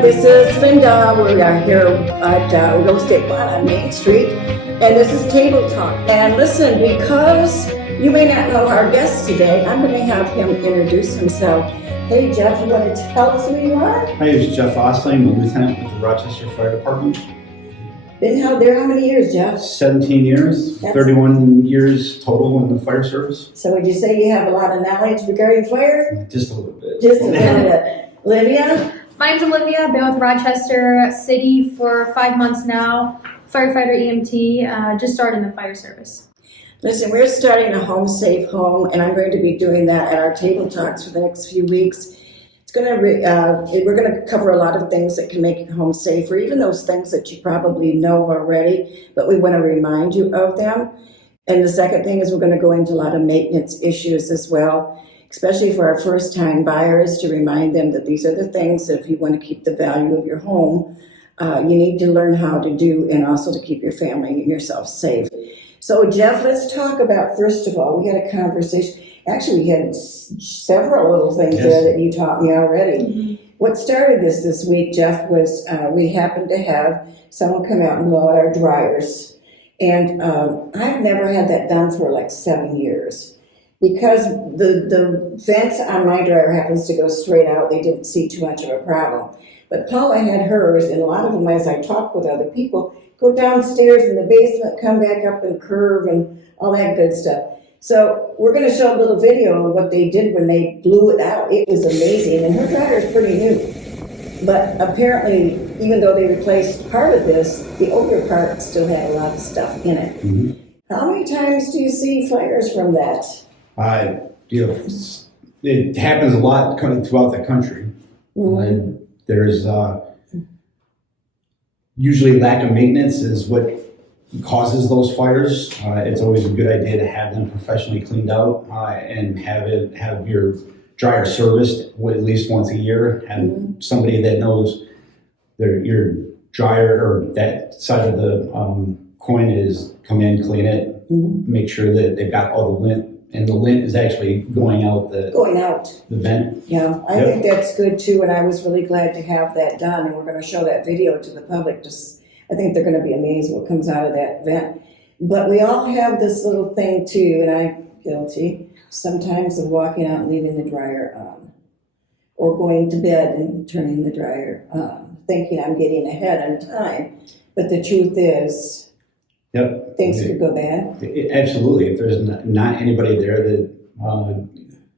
This is Linda. We are here at Real Estate Bar on Main Street, and this is Table Talk. And listen, because you may not know our guest today, I'm going to have him introduce himself. Hey, Jeff, you want to tell us who you are? My name is Jeff Osley. I'm a lieutenant with the Rochester Fire Department. Been there how many years, Jeff? 17 years, 31 years total in the fire service. So would you say you have a lot of knowledge regarding fire? Just a little bit. Just a little bit. Olivia? My name's Olivia. I've been with Rochester City for 5 months now. Firefighter EMT, just started in the fire service. Listen, we're starting a home safe home, and I'm going to be doing that at our table talks for the next few weeks. It's going to we're going to cover a lot of things that can make your home safer, even those things that you probably know already, but we want to remind you of them. And the second thing is we're going to go into a lot of maintenance issues as well, especially for our first-time buyers, to remind them that these are the things that if you want to keep the value of your home, you need to learn how to do, and also to keep your family and yourself safe. So, Jeff, let's talk about, first of all, we had a conversation. Actually, we had several little things there that you taught me already. Mm-hmm. What started this week, Jeff, was we happened to have someone come out and blow out our dryers. And I've never had that done for like 7 years. Because the vents on my dryer happens to go straight out, they didn't see too much of a problem. But Paula had hers, and a lot of them, as I talked with other people, go downstairs in the basement, come back up and curve and all that good stuff. So we're going to show a little video of what they did when they blew it out. It was amazing, and her dryer is pretty new. But apparently, even though they replaced part of this, the older part still had a lot of stuff in it. Mm-hmm. How many times do you see fires from that? It happens a lot throughout the country. Mm-hmm. There's usually lack of maintenance is what causes those fires. It's always a good idea to have them professionally cleaned out and have your dryer serviced at least once a year. Have somebody that knows your dryer or that side of the coin is come in, clean it, make sure that they've got all the lint. And the lint is actually going out the vent. Yeah, I think that's good too, and I was really glad to have that done, and we're going to show that video to the public. I think they're going to be amazed what comes out of that vent. But we all have this little thing too, and I'm guilty sometimes of walking out and leaving the dryer on, or going to bed and turning the dryer on, thinking I'm getting ahead on time. But the truth is, things could go bad. Absolutely. If there's not anybody there that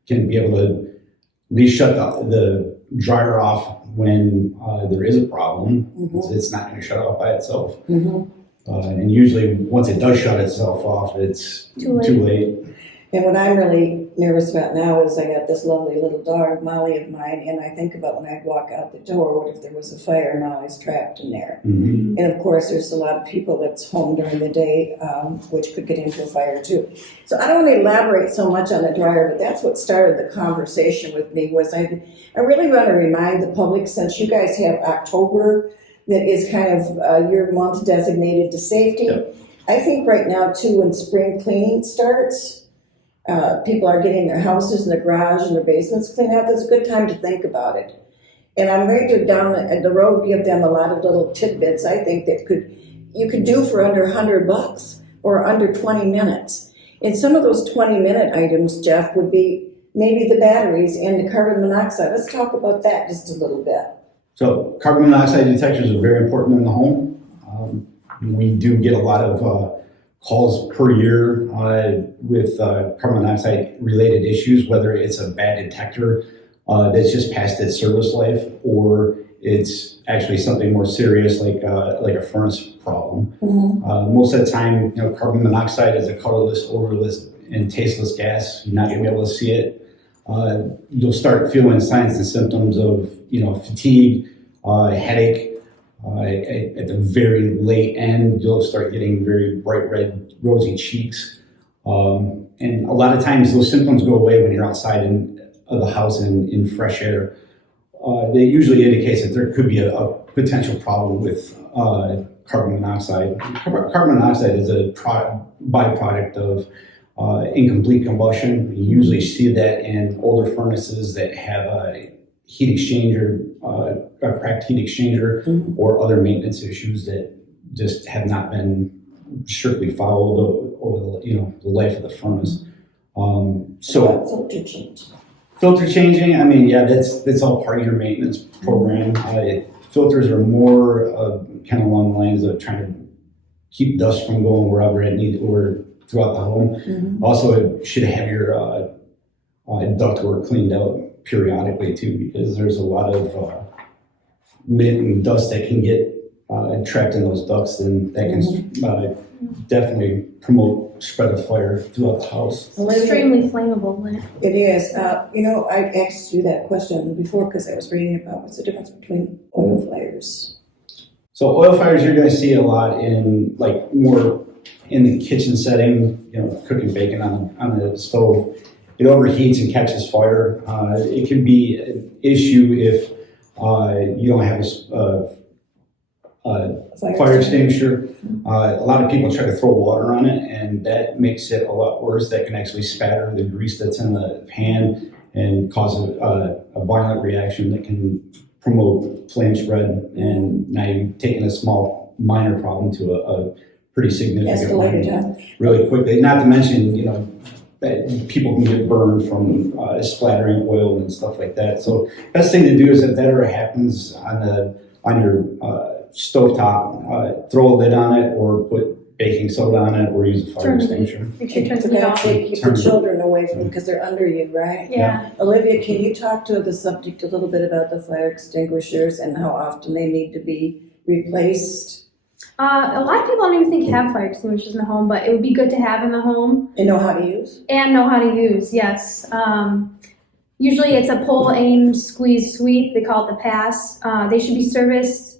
can be able to at least shut the dryer off when there is a problem, it's not going to shut off by itself. And usually once it does shut itself off, it's too late. And what I'm really nervous about now is I got this lovely little dog, Molly of mine, and I think about when I walk out the door, what if there was a fire and Molly's trapped in there? And of course, there's a lot of people that's home during the day, which could get into a fire too. So I don't want to elaborate so much on the dryer, but that's what started the conversation with me. Was I really want to remind the public, since you guys have October, that is kind of your month designated to safety. I think right now too, when spring cleaning starts, people are getting their houses and their garage and their basements cleaned out. That's a good time to think about it. And I'm going to down the road give them a lot of little tidbits I think that you could do for under $100 or under 20 minutes. And some of those 20-minute items, Jeff, would be maybe the batteries and the carbon monoxide. Let's talk about that just a little bit. So carbon monoxide detectors are very important in the home. We do get a lot of calls per year with carbon monoxide related issues, whether it's a bad detector that's just past its service life, or it's actually something more serious like a furnace problem. Most of the time, carbon monoxide is a colorless, odorless, and tasteless gas. You're not going to be able to see it. You'll start feeling signs and symptoms of fatigue, headache. At the very late end, you'll start getting very bright red, rosy cheeks. And a lot of times those symptoms go away when you're outside of the house in fresh air. That usually indicates that there could be a potential problem with carbon monoxide. Carbon monoxide is a byproduct of incomplete combustion. You usually see that in older furnaces that have heat exchanger, a cracked heat exchanger, or other maintenance issues that just have not been strictly followed over the life of the furnace. So Filter change. filter changing, I mean, yeah, that's all part of your maintenance program. Filters are more kind of along the lines of trying to keep dust from going wherever it needs or throughout the home. Also, it should have your ductwork cleaned out periodically too, because there's a lot of mint and dust that can get trapped in those ducts, and that can definitely promote spread of fire throughout the house. Extremely flammable. It is. I asked you that question before because I was reading about what's the difference between oil fires. So oil fires you're going to see a lot in more in the kitchen setting, cooking bacon on the stove. It overheats and catches fire. It can be an issue if you don't have a fire extinguisher. A lot of people try to throw water on it, and that makes it a lot worse. That can actually spatter the grease that's in the pan and cause a violent reaction that can promote flame spread, and now you've taken a minor problem to a pretty significant one really quickly. Not to mention, that people can get burned from splattering oil and stuff like that. So best thing to do is if that ever happens on your stovetop, throw a lid on it or put baking soda on it or use a fire extinguisher. Make sure you turn For it God's off. sake, keep the children away from because they're under you, right? Yeah. Olivia, can you talk to the subject a little bit about the fire extinguishers and how often they need to be replaced? A lot of people don't even think have fire extinguishers in the home, but it would be good to have in the home. And know how to use? And know how to use, yes. Usually it's a pull, aim, squeeze, sweep. They call it the pass. They should be serviced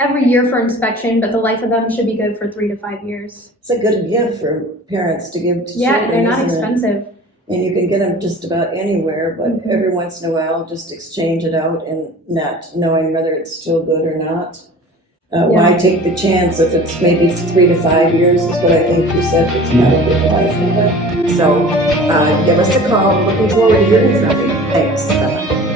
every year for inspection, but the life of them should be good for 3 to 5 years. It's a good gift for parents to give to children. Yeah, they're not isn't it? expensive. And you can get them just about anywhere, but every once in a while, just exchange it out and not knowing whether it's still good or not. Why take the chance if it's maybe 3 to 5 years is what I think you said. It's not a good life of it. So give us a call. Looking forward to hearing from you. Thanks. Bye-bye.